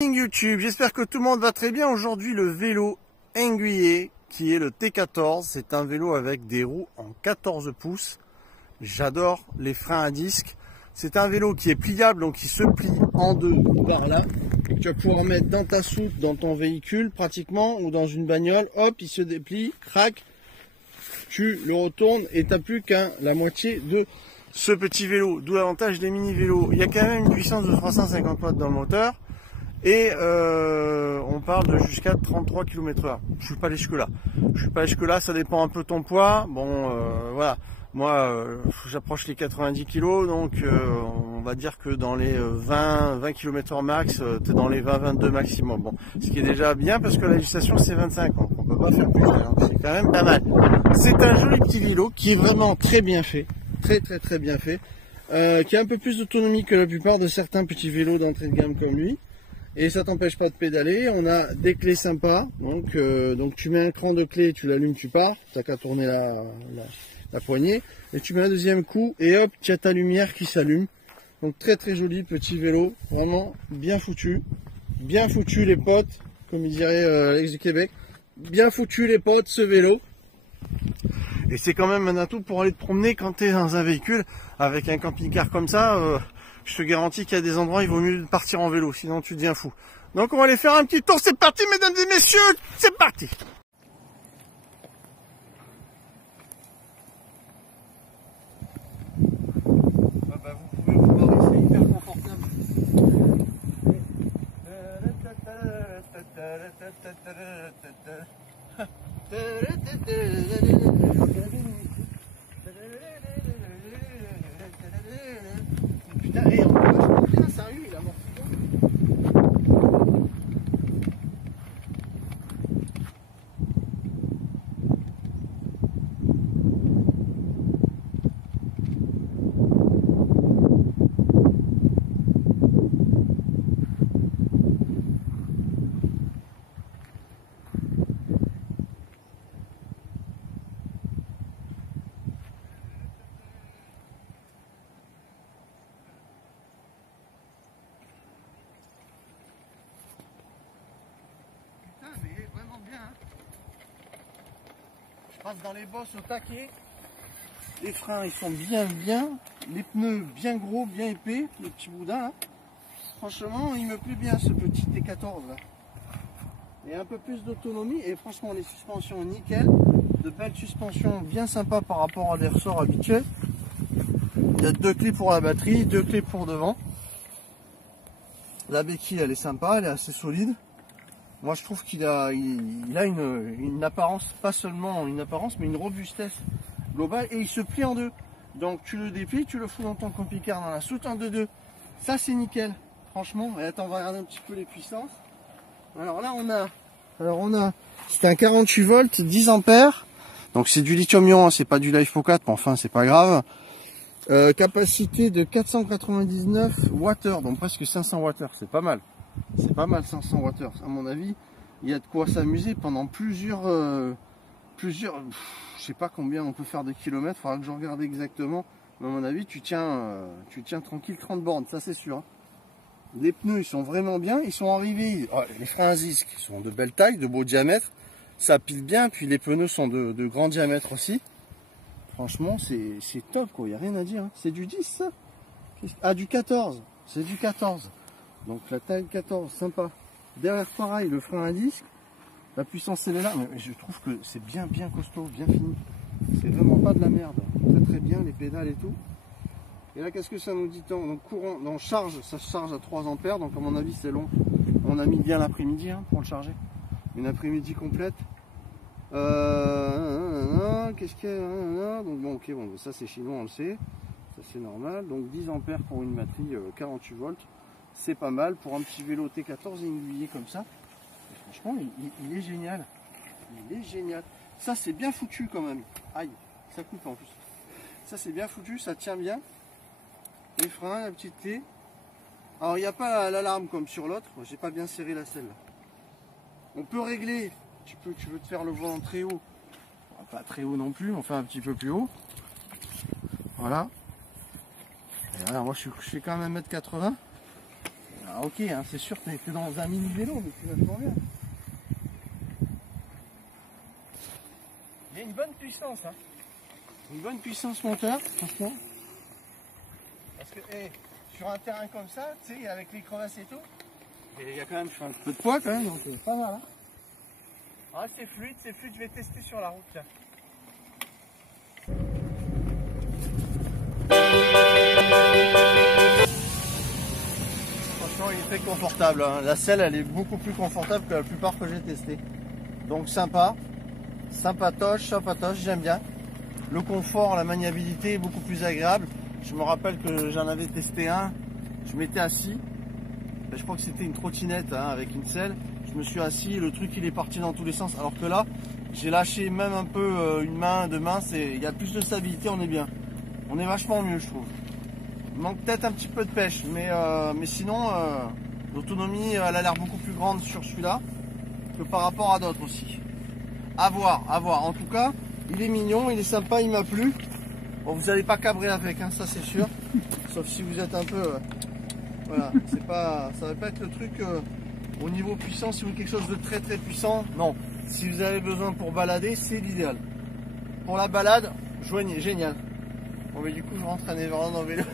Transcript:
YouTube, j'espère que tout le monde va très bien. Aujourd'hui le vélo Nguyer qui est le T14, c'est un vélo avec des roues en 14 pouces. J'adore les freins à disque. C'est un vélo qui est pliable, donc qui se plie en deux par là. Et que tu vas pouvoir mettre dans ta soute, dans ton véhicule pratiquement, ou dans une bagnole. Hop, il se déplie, crac, tu le retournes et tu n'as plus qu'à la moitié de ce petit vélo. D'où l'avantage des mini vélos. Il y a quand même une puissance de 350 watts dans le moteur. Et on parle de jusqu'à 33 km/h. Je suis pas allé jusque là. Ça dépend un peu de ton poids. Bon, voilà. Moi, j'approche les 90 kg, donc on va dire que dans les 20 km/h max, tu es dans les 20-22 maximum. Bon, ce qui est déjà bien parce que la législation c'est 25 ans. On peut pas faire plus, hein. C'est quand même pas mal. C'est un joli petit vélo qui est vraiment très bien fait, très bien fait, qui a un peu plus d'autonomie que la plupart de certains petits vélos d'entrée de gamme comme lui. Et ça t'empêche pas de pédaler. On a des clés sympas, donc tu mets un cran de clé, tu l'allumes, tu pars, t'as qu'à tourner la poignée, et tu mets un deuxième coup, et hop, tu as ta lumière qui s'allume. Donc très joli petit vélo, vraiment bien foutu les potes, comme il dirait Alex du Québec, bien foutu les potes ce vélo. Et c'est quand même un atout pour aller te promener quand tu es dans un véhicule avec un camping-car comme ça. Je te garantis qu'il y a des endroits, il vaut mieux partir en vélo, sinon tu deviens fou. Donc on va aller faire un petit tour, c'est parti mesdames et messieurs, c'est parti. Vous pouvez vous barrer, c'est hyper confortable. Putain, hey, on va vachement bien, sérieux, il a morti. Je passe dans les bosses au taquet. Les freins ils sont bien. Les pneus bien gros, bien épais. Le petit boudin là. Franchement il me plaît bien ce petit T14 là. Il y a un peu plus d'autonomie et franchement les suspensions nickel. De belles suspensions bien sympas par rapport à des ressorts habituels. Il y a 2 clés pour la batterie, 2 clés pour devant. La béquille elle est sympa, elle est assez solide. Moi je trouve qu'il a, il a une apparence, pas seulement une apparence, mais une robustesse globale, et il se plie en deux. Donc tu le déplies, tu le fous dans ton camping-car dans la soute en 2-2. Ça c'est nickel, franchement. Et attends, on va regarder un petit peu les puissances. Alors là on a, c'est un 48 volts, 10 ampères. Donc c'est du lithium-ion, c'est pas du LiFePO4, mais enfin c'est pas grave. Capacité de 499 Wh, donc presque 500 Wh, c'est pas mal. C'est pas mal 500 Wh, à mon avis. Il y a de quoi s'amuser pendant plusieurs, je sais pas combien on peut faire de kilomètres, il faudra que je regarde exactement. Mais à mon avis, tu tiens tranquille 30 bornes, ça c'est sûr. Les pneus, ils sont vraiment bien, ils sont arrivés. Oh, les freins à disque, ils sont de belle taille, de beau diamètre. Ça pile bien, puis les pneus sont de grand diamètre aussi. Franchement, c'est top quoi, il n'y a rien à dire. Hein. C'est du 10 ça? Ah, du 14, c'est du 14. Donc la taille 14, sympa. Derrière pareil, le frein à disque. La puissance elle est là, mais je trouve que c'est bien costaud, bien fini. C'est vraiment pas de la merde. Très bien, les pédales et tout. Et là qu'est-ce que ça nous dit tant? Donc courant, dans charge, ça se charge à 3 ampères, donc à mon avis c'est long. On a mis bien l'après-midi hein, pour le charger. Une après-midi complète. Qu'est-ce qu'il y a? Donc bon, ok, bon, ça c'est chinois, on le sait. Ça c'est normal. Donc 10 ampères pour une batterie 48 volts. C'est pas mal pour un petit vélo T14 aiguillé comme ça. Et franchement, il est génial. Il est génial. Ça, c'est bien foutu quand même. Aïe, ça coupe en plus. Ça, c'est bien foutu, ça tient bien. Les freins, la petite clé. Alors, il n'y a pas l'alarme comme sur l'autre. J'ai pas bien serré la selle. On peut régler. Tu veux te faire le volant très haut. Pas très haut non plus, on fait un petit peu plus haut. Voilà. Et voilà, moi, je fais quand même 1m80. Ah, ok, hein, c'est sûr que t'es dans un mini vélo, mais c'est vachement bien. Il y a une bonne puissance, hein. Une bonne puissance moteur, franchement. Parce que sur un terrain comme ça, tu sais, avec les crevasses et tout, il y a quand même un peu de poids quand même, donc c'est pas mal. Hein. Ah, c'est fluide, je vais tester sur la route. Tiens. Franchement, il est très confortable. Hein. La selle, elle est beaucoup plus confortable que la plupart que j'ai testé. Donc sympa, sympatoche, j'aime bien. Le confort, la maniabilité est beaucoup plus agréable. Je me rappelle que j'en avais testé un, je m'étais assis, je crois que c'était une trottinette hein, avec une selle, je me suis assis et le truc il est parti dans tous les sens, alors que là j'ai lâché même un peu une main, deux mains, il y a plus de stabilité, on est bien, on est vachement mieux je trouve. Il manque peut-être un petit peu de pêche, mais sinon l'autonomie elle a l'air beaucoup plus grande sur celui-là que par rapport à d'autres aussi. À voir, en tout cas il est mignon, il est sympa, il m'a plu. Bon, vous n'allez pas cabrer avec, hein, ça c'est sûr. Sauf si vous êtes un peu... voilà, ça va pas être le truc au niveau puissant, si vous voulez quelque chose de très très puissant. Non, si vous avez besoin pour balader, c'est l'idéal. Pour la balade, génial. Bon mais du coup je rentre à Neverland en vélo.